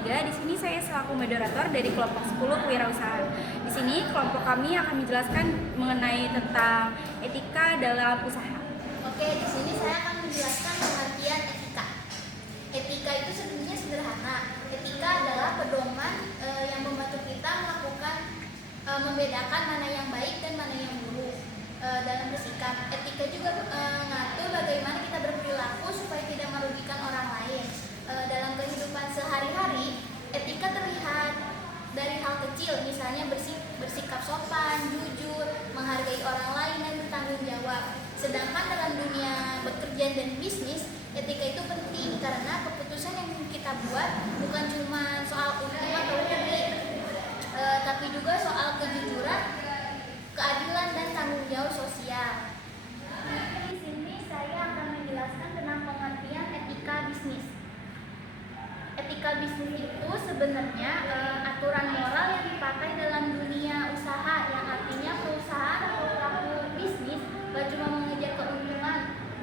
3. Di sini saya selaku moderator dari kelompok 10 kewirausahaan. Di sini kelompok kami akan menjelaskan mengenai tentang etika dalam usaha. Oke, di sini saya akan menjelaskan pengertian etika. Etika itu sebenarnya sederhana. Etika adalah pedoman yang membantu kita melakukan membedakan mana yang baik dan mana yang buruk dalam bersikap. Etika juga mengatur bagaimana kita berperilaku supaya tidak merugikan orang lain. Dalam kehidupan sehari-hari, etika terlihat dari hal kecil, misalnya bersikap sopan, jujur, menghargai orang lain, dan bertanggung jawab. Sedangkan dalam dunia bekerja dan bisnis, etika itu penting karena keputusan yang kita buat bukan cuma soal untung atau rugi, tapi juga soal kejujuran, keadilan, dan tanggung jawab sosial. Di sini saya akan menjelaskan tentang pengertian etika bisnis. Etika bisnis itu sebenarnya aturan moral yang dipakai dalam dunia usaha, yang artinya perusahaan atau pelaku bisnis gak cuma mengejar keuntungan,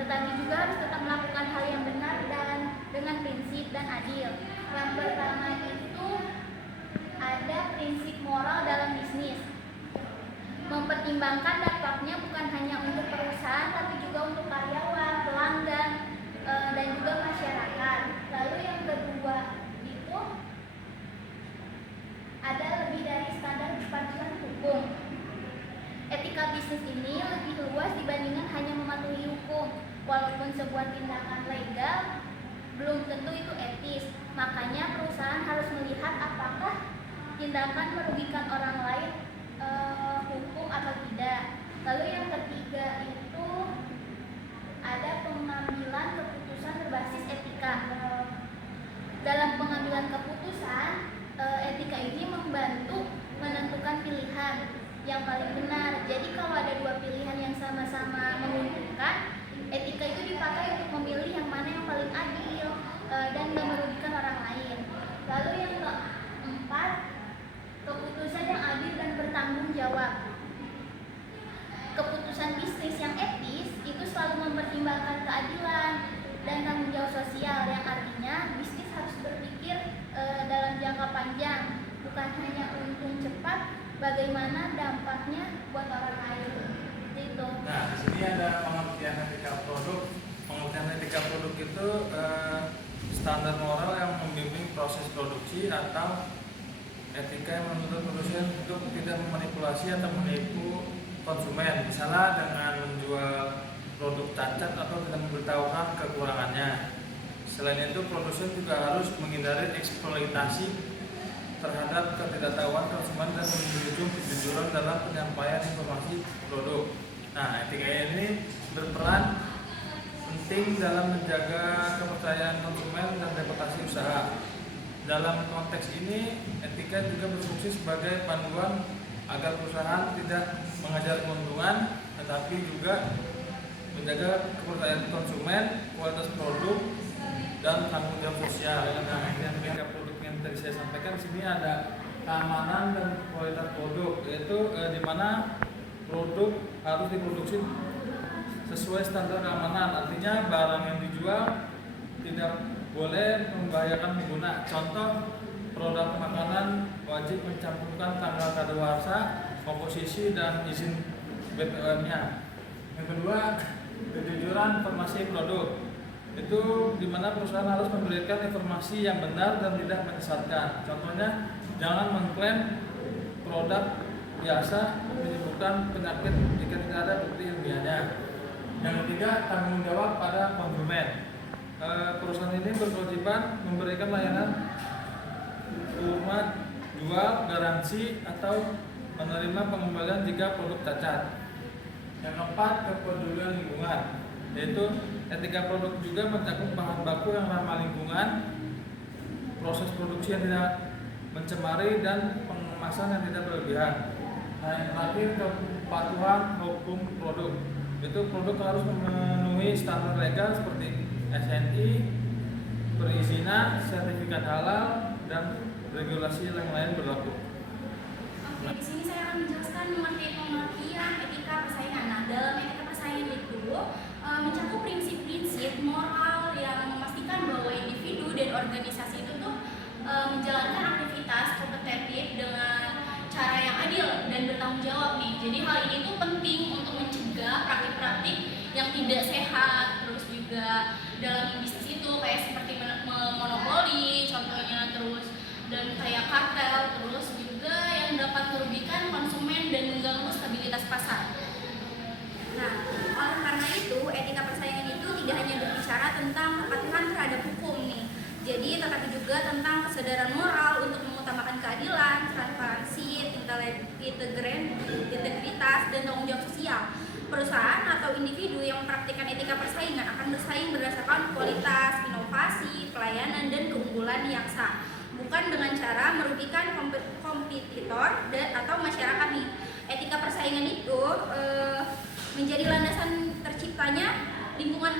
tetapi juga harus tetap melakukan hal yang benar dan dengan prinsip dan adil. Yang pertama itu ada prinsip moral dalam bisnis. Mempertimbangkan dampaknya bukan hanya untuk perusahaan, tapi juga untuk karyawan, pelanggan, dan juga masyarakat. Lalu yang kedua itu ada lebih dari standar kepatuhan hukum. Etika bisnis ini lebih luas dibandingkan hanya mematuhi hukum. Walaupun sebuah tindakan legal, belum tentu itu etis. Makanya perusahaan harus melihat apakah tindakan merugikan orang lain hukum atau tidak. Lalu yang ketiga itu ada pengambilan keputusan berbasis etika. Dalam pengambilan keputusan, etika ini membantu menentukan pilihan yang paling benar. Jadi kalau ada dua pilihan yang sama-sama menguntungkan, etika itu dipakai untuk memilih yang mana yang paling adil dan tidak merugikan orang lain. Lalu yang keempat, keputusan yang adil dan bertanggung jawab. Keputusan bisnis yang etis itu selalu mempertimbangkan keadilan dan tanggung jawab sosial, yang artinya bisnis harus berpikir dalam jangka panjang, bukan hanya untung cepat, bagaimana dampaknya buat orang lain. Gitu. Nah, di sini ada pengertian etika produk. Pengertian etika produk itu standar moral yang membimbing proses produksi atau etika yang menuntut produsen untuk tidak memanipulasi atau menipu konsumen, misalnya dengan menjual produk cacat atau tidak memberitahukan kekurangannya. Selain itu, produsen juga harus menghindari eksploitasi terhadap ketidaktahuan konsumen dan menjunjung kejujuran dalam penyampaian informasi produk. Nah, etika ini berperan penting dalam menjaga kepercayaan konsumen dan reputasi usaha. Dalam konteks ini, etika juga berfungsi sebagai panduan agar perusahaan tidak mengejar keuntungan, tetapi juga menjaga kepercayaan konsumen, kualitas produk, dan tanggung jawab sosial. Nah, yang etika produk yang tadi saya sampaikan, di sini ada keamanan dan kualitas produk, yaitu di mana produk harus diproduksi sesuai standar keamanan. Artinya barang yang dijual tidak boleh membahayakan pengguna. Contoh, produk makanan wajib mencantumkan tanggal kadaluarsa, komposisi, dan izin BPOM-nya. Yang kedua, kejujuran informasi produk. Itu di mana perusahaan harus memberikan informasi yang benar dan tidak menyesatkan. Contohnya, jangan mengklaim produk biasa menyebabkan penyakit jika tidak ada bukti ilmiahnya. Yang ketiga, tanggung jawab pada konsumen. Perusahaan ini berkewajiban memberikan layanan umat, jual, garansi, atau menerima pengembalian jika produk cacat. Yang keempat, kepedulian lingkungan, yaitu etika produk juga mencakup bahan baku yang ramah lingkungan, proses produksi yang tidak mencemari, dan pengemasan yang tidak berlebihan. Nah, yang terakhir, kepatuhan hukum produk, itu produk harus memenuhi standar legal seperti SNI, perizinan, sertifikat halal, dan regulasi yang lain berlaku. Oke, di sini saya akan menjelaskan mengenai pengertian etika persaingan. Nah, dalam etika persaingan itu mencakup prinsip-prinsip moral yang memastikan bahwa individu dan organisasi itu tuh menjalankan aktivitas kompetitif dengan cara yang adil dan bertanggung jawab nih. Jadi hal ini tuh penting untuk mencegah praktik-praktik yang tidak sehat. Terus juga dalam bisnis itu kayak seperti monopoli contohnya, terus dan kayak kartel, terus juga yang dapat merugikan konsumen dan mengganggu stabilitas pasar. Nah, oleh karena itu, etika persaingan itu tidak hanya berbicara tentang kepatuhan terhadap hukum nih, jadi tetapi juga tentang kesadaran moral untuk mengutamakan keadilan, transparansi, integritas, dan tanggung jawab sosial. Perusahaan atau individu yang mempraktikkan etika persaingan akan bersaing berdasarkan kualitas, inovasi, pelayanan, dan keunggulan yang sah, bukan dengan cara merugikan kompetitor atau masyarakat nih. Etika persaingan itu menjadi landasan terciptanya lingkungan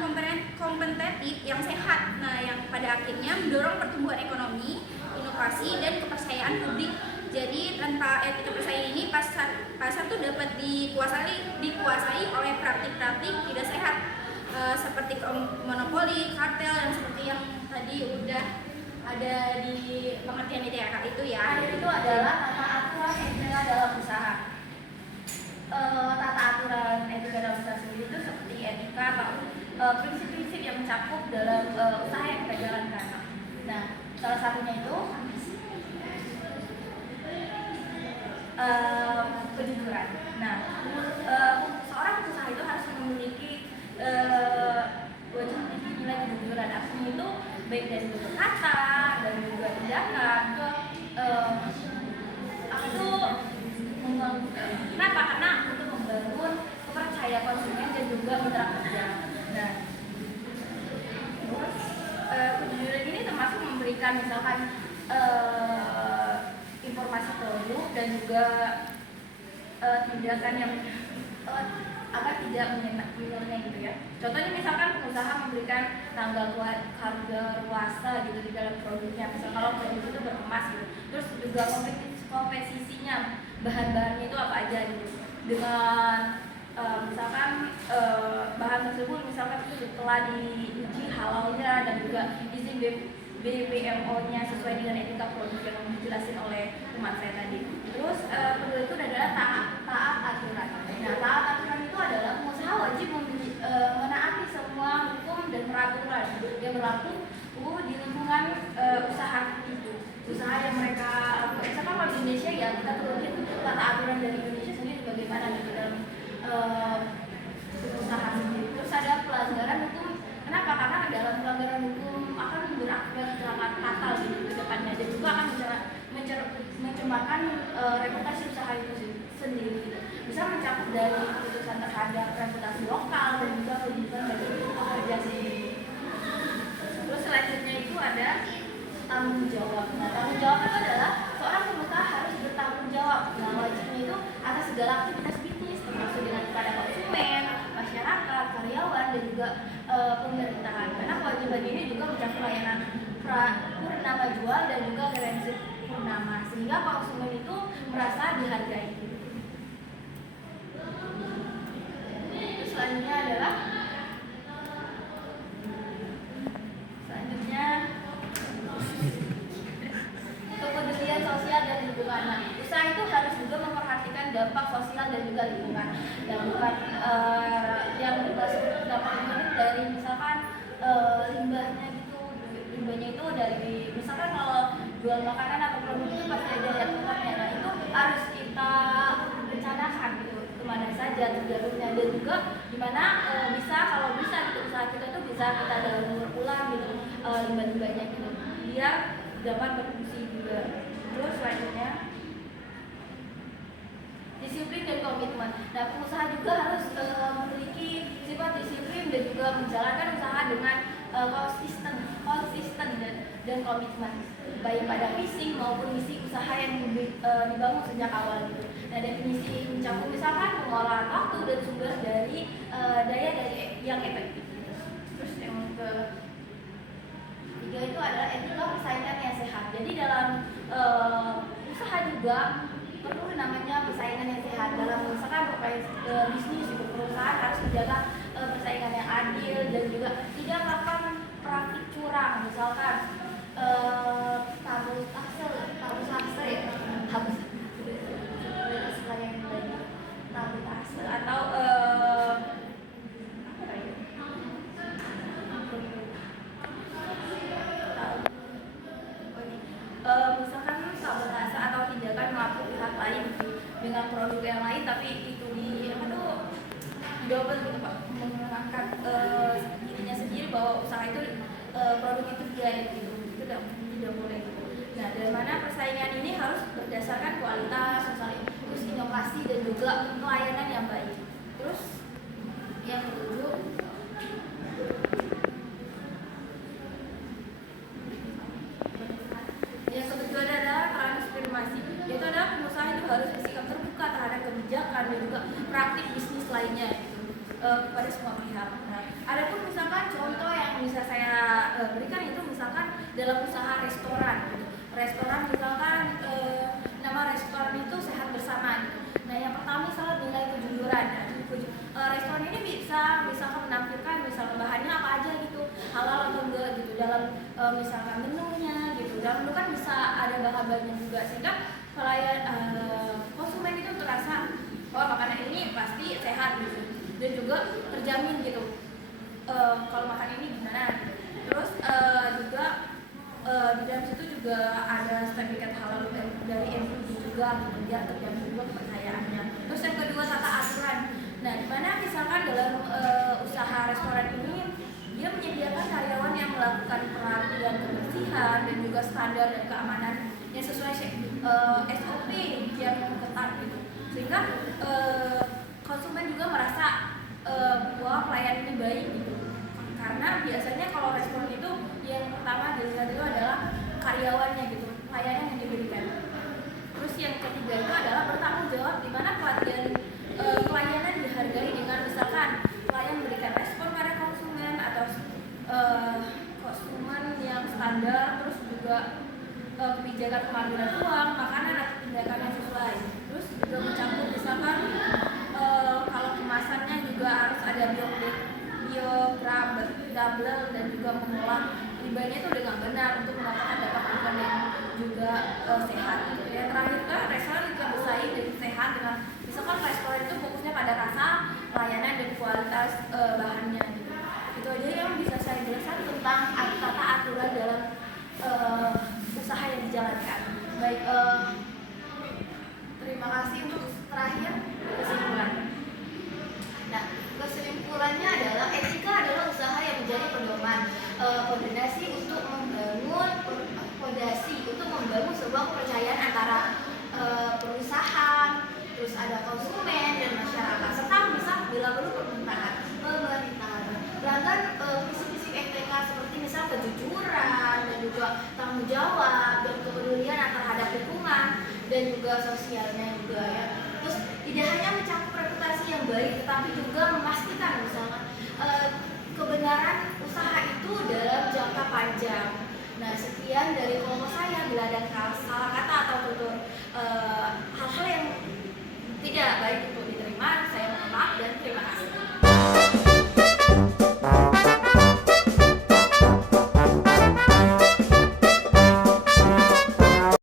kompetitif yang sehat, nah yang pada akhirnya mendorong pertumbuhan ekonomi, inovasi, dan kepercayaan publik. Jadi tanpa etika persaingan ini pasar tuh dapat dikuasai oleh praktik-praktik tidak sehat seperti monopoli, kartel, yang seperti yang tadi udah ada di pengertian etika itu ya. Akhir itu adalah tata aturan etika dalam usaha. Tata aturan etika dalam usaha sendiri itu seperti etika atau prinsip-prinsip yang mencakup dalam usaha yang kita jalankan. Nah, salah satunya itu kejujuran. Nah, seorang pengusaha itu harus memiliki wajib nilai kejujuran. Artinya itu baik dari tutur kata dan juga tindakan itu kenapa? Karena untuk membangun kepercayaan konsumen dan juga mitra kerja. Nah, terus kejujuran ini termasuk memberikan misalkan informasi produk dan juga tindakan yang agar tidak menyenangkan gitu ya. Contohnya misalkan pengusaha memberikan tanggal harga luasa gitu di dalam produknya. Misal kalau produk itu beremas gitu. Terus juga komposisinya, bahan-bahannya itu apa aja gitu. Dengan misalkan bahan tersebut misalkan itu telah diuji halalnya dan juga izin BPOM-nya sesuai dengan etika produk yang dijelasin oleh teman saya tadi. Terus kedua itu adalah taat aturan. Nah, taat aturan itu adalah pengusaha wajib menaati semua hukum dan peraturan yang berlaku di lingkungan usaha itu. Usaha yang mereka, misalkan kalau di Indonesia ya kita turutin tata aturan dari Indonesia sendiri bagaimana gitu dalam usaha sendiri. Terus ada pelanggaran hukum. Kenapa? Karena dalam pelanggaran hukum akan berakibat kecelakaan fatal gitu ke depannya dan juga akan mencemarkan reputasi usaha itu sendiri gitu. Bisa mencakup dari keputusan terhadap reputasi lokal dan juga kehidupan dari pekerja sendiri. Terus selanjutnya itu ada tanggung jawab. Nah, tanggung jawab itu adalah seorang pengusaha harus bertanggung jawab. Nah, wajibnya itu atas segala aktivitas bisnis termasuk dengan kepada konsumen, masyarakat, karyawan, dan juga pemerintahan. Karena kewajiban ini juga mencakup layanan purnama jual dan juga garansi purnama sehingga konsumen itu merasa dihargai. Terus selanjutnya adalah kepedulian sosial dan lingkungan. Nah, usaha itu harus juga memperhatikan dampak sosial dan juga lingkungan. Dan bukan yang dimaksud dampak lingkungan dari misalkan limbahnya gitu. Limbahnya itu dari misalkan kalau jual makanan atau produk itu pasti ada yang tempatnya. Nah, itu harus kita rencanakan gitu kemana saja jalurnya dan juga dimana bisa kalau bisa gitu usaha kita itu bisa kita daur ulang gitu limbah-limbahnya gitu biar dapat berfungsi juga. Terus selanjutnya disiplin dan komitmen. Nah, pengusaha juga harus memiliki sifat disiplin dan juga menjalankan usaha dengan konsisten dan komitmen baik pada visi maupun misi usaha yang dibangun sejak awal gitu. Nah, definisi mencakup misalkan pengolahan waktu dan sumber dari daya yang efektif. Terus yang ketiga itu adalah etika persaingan yang sehat. Jadi dalam usaha juga perlu namanya persaingan yang sehat. Dalam misalkan bisnis itu perusahaan harus menjaga persaingan yang adil dan juga tidak melakukan praktik curang, misalkan tabung taksel dengan produk yang lain, tapi itu di apa tuh double gitu Pak, mengangkat dirinya sendiri bahwa usaha itu produk itu dia gitu, itu tidak boleh gitu. Nah, dari mana persaingan ini harus berdasarkan kualitas, terus inovasi dan juga pelayanan yang baik. Terus yang ketujuh, adalah transformasi, yaitu adalah pengusaha itu harus bersikap terbuka terhadap kebijakan dan juga praktik bisnis lainnya gitu, kepada semua pihak. Nah, ada pun misalkan contoh yang bisa saya berikan itu misalkan dalam usaha restoran gitu. Restoran misalkan nama restoran itu Sehat Bersama gitu. Nah, yang pertama misalnya nilai kejujuran. Restoran ini bisa misalkan menampilkan misalkan bahannya apa aja gitu, halal atau enggak gitu dalam misalkan menunya gitu. Dan itu kan bisa ada bahan-bahannya juga sehingga pelayan konsumen itu terasa oh makanan ini pasti sehat gitu dan juga terjamin gitu kalau makan ini gimana gitu. Terus juga di dalam situ juga ada sertifikat halal dari MUI juga gitu, biar terjamin juga kepercayaannya. Terus yang kedua tata aturan. Nah, dimana misalkan dalam usaha restoran ini dia menyediakan karyawan yang melakukan perhatian kebersihan dan juga standar dan keamanan yang sesuai SOP yang ketat gitu, sehingga konsumen juga merasa bahwa pelayan ini baik gitu. Karena biasanya kalau restoran itu yang pertama dilihat itu adalah karyawannya gitu, pelayanan yang diberikan. Terus yang ketiga itu adalah bertanggung jawab, di mana pelayanan dihargai dengan misalkan pelayan memberikan respon pada konsumen atau konsumen yang standar, terus juga kebijakan pengambilan uang, makanan atau tindakan yang sesuai. Terus juga mencakup misalkan kalau kemasannya juga harus ada biodegradable dan juga mengolah limbahnya itu dengan benar untuk mendapatkan dampak lingkungan yang juga sehat. Yang terakhir itu restoran juga bersaing dan sehat dengan misalkan restoran itu fokusnya pada rasa, pelayanan dan kualitas bahannya gitu. Itu aja yang bisa saya jelaskan tentang tata aturan dalam usaha yang dijalankan. Baik, terima kasih. Untuk terakhir kesimpulan. Nah, kesimpulannya adalah etika adalah usaha yang menjadi pedoman fondasi untuk membangun sebuah kepercayaan antara perusahaan, terus ada konsumen dan masyarakat, serta misal bila perlu pemerintahan. Pelanggan prinsip-prinsip etika seperti misal kejujuran dan juga tanggung jawab dan kepedulian terhadap lingkungan dan juga sosialnya juga ya. Terus tidak hanya mencakup reputasi yang baik, tetapi juga memastikan misalnya kebenaran usaha itu dalam jangka panjang. Nah, sekian dari kelompok saya. Bila ada salah kata atau tutur hal-hal yang tidak baik itu